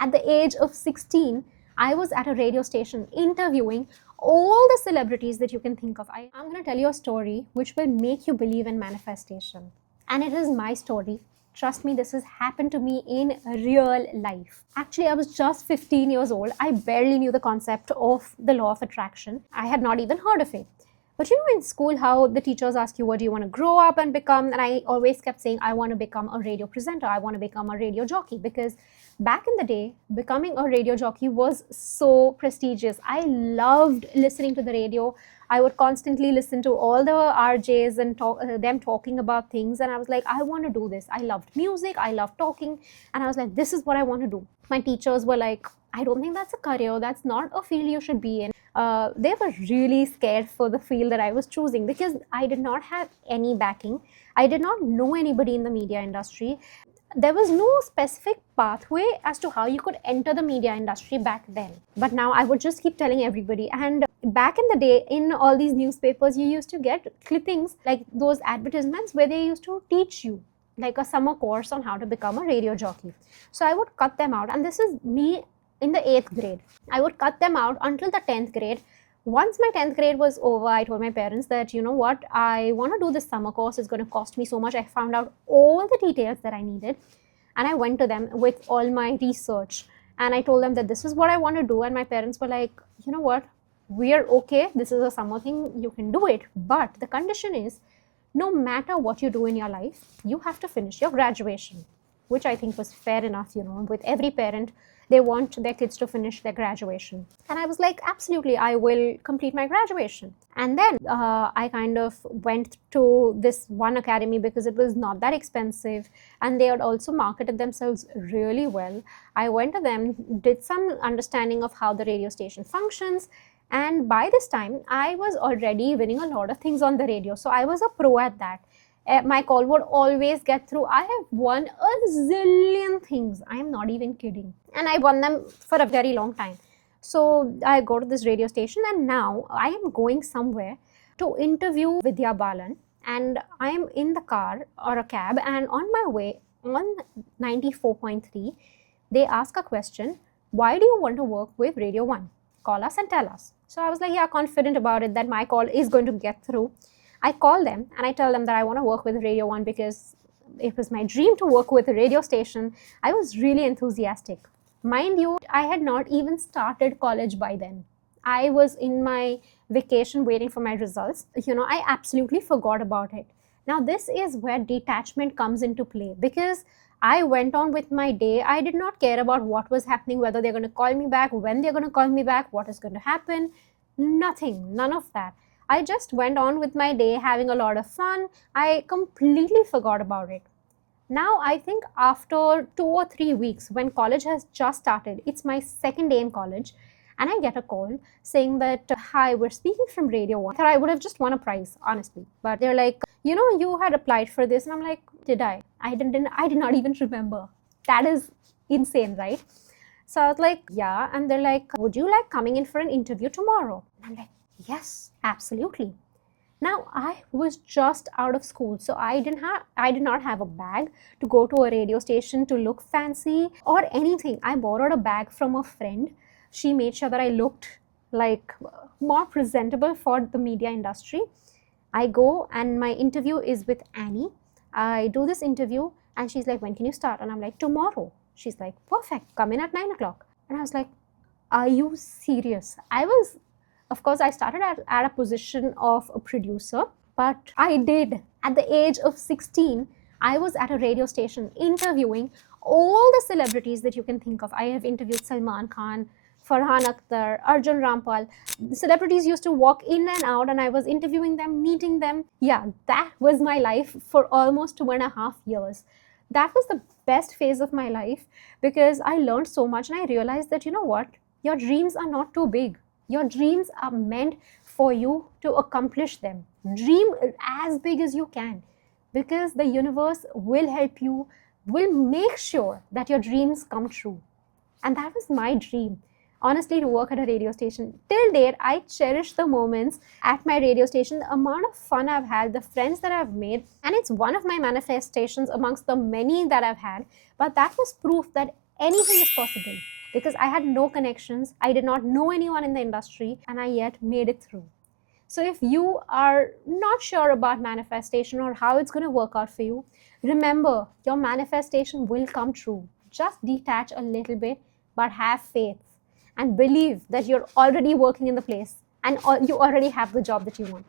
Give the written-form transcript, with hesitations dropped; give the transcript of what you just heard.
At the age of 16, I was at a radio station interviewing all the celebrities that you can think of. I'm going to tell you a story which will make you believe in manifestation. And it is my story. Trust me, this has happened to me in real life. Actually, I was just 15 years old. I barely knew the concept of the law of attraction. I had not even heard of it. But you know, in school, how the teachers ask you, what do you want to grow up and become? And I always kept saying, I want to become a radio presenter. I want to become a radio jockey. Because back in the day, becoming a radio jockey was so prestigious. I loved listening to the radio. I would constantly listen to all the RJs and them talking about things. And I was like, I want to do this. I loved music. I loved talking. And I was like, this is what I want to do. My teachers were like, I don't think that's a career. That's not a field you should be in. They were really scared for the field that I was choosing because I did not have any backing. I did not know anybody in the media industry. There was no specific pathway as to how you could enter the media industry back then. But now I would just keep telling everybody. And back in the day, in all these newspapers, you used to get clippings like those advertisements where they used to teach you like a summer course on how to become a radio jockey. So I would cut them out. And this is me in the 8th grade. I would cut them out until the 10th grade. Once my 10th grade was over, I told my parents that, you know what, I want to do this summer course. It's going to cost me so much. I found out all the details that I needed. And I went to them with all my research. And I told them that this is what I want to do. And my parents were like, you know what, we're okay. This is a summer thing. You can do it. But the condition is, no matter what you do in your life, you have to finish your graduation, which I think was fair enough, you know, with every parent. They want their kids to finish their graduation. And I was like, absolutely, I will complete my graduation. And then I kind of went to this one academy because it was not that expensive. And they had also marketed themselves really well. I went to them, did some understanding of how the radio station functions. And by this time, I was already winning a lot of things on the radio. So I was a pro at that. My call would always get through. I have won a zillion things. I am not even kidding. And I won them for a very long time. So I go to this radio station and now I am going somewhere to interview Vidya Balan. And I am in the car or a cab, and on my way on 94.3, they ask a question, why do you want to work with Radio 1? Call us and tell us. So I was like, yeah, confident about it that my call is going to get through. I call them and I tell them that I want to work with Radio 1 because it was my dream to work with a radio station. I was really enthusiastic. Mind you, I had not even started college by then. I was in my vacation waiting for my results. You know, I absolutely forgot about it. Now, this is where detachment comes into play because I went on with my day. I did not care about what was happening, whether they're going to call me back, when they're going to call me back, what is going to happen. Nothing, none of that. I just went on with my day, having a lot of fun. I completely forgot about it. Now, I think after 2 or 3 weeks, when college has just started, it's my second day in college, and I get a call saying that, hi, we're speaking from Radio 1. I thought I would have just won a prize, honestly. But they're like, you know, you had applied for this. And I'm like, did I? I did not even remember. That is insane, right? So I was like, yeah. And they're like, would you like coming in for an interview tomorrow? And I'm like, yes, absolutely. Now, I was just out of school, so I did not have a bag to go to a radio station to look fancy or anything. I borrowed a bag from a friend. She made sure that I looked like more presentable for the media industry. I go and my interview is with Annie. I do this interview and she's like, when can you start? And I'm like, tomorrow. She's like, perfect, come in at 9 o'clock. And I was like, are you serious? Of course, I started at a position of a producer, but I did. At the age of 16, I was at a radio station interviewing all the celebrities that you can think of. I have interviewed Salman Khan, Farhan Akhtar, Arjun Rampal. The celebrities used to walk in and out and I was interviewing them, meeting them. Yeah, that was my life for almost 2.5 years. That was the best phase of my life because I learned so much and I realized that, you know what, your dreams are not too big. Your dreams are meant for you to accomplish them. Dream as big as you can because the universe will help you, will make sure that your dreams come true. And that was my dream, honestly, to work at a radio station. Till date, I cherish the moments at my radio station, the amount of fun I've had, the friends that I've made, and it's one of my manifestations amongst the many that I've had. But that was proof that anything is possible because I had no connections, I did not know anyone in the industry, and I yet made it through. So if you are not sure about manifestation or how it's going to work out for you, remember your manifestation will come true. Just detach a little bit, but have faith and believe that you're already working in the place and you already have the job that you want.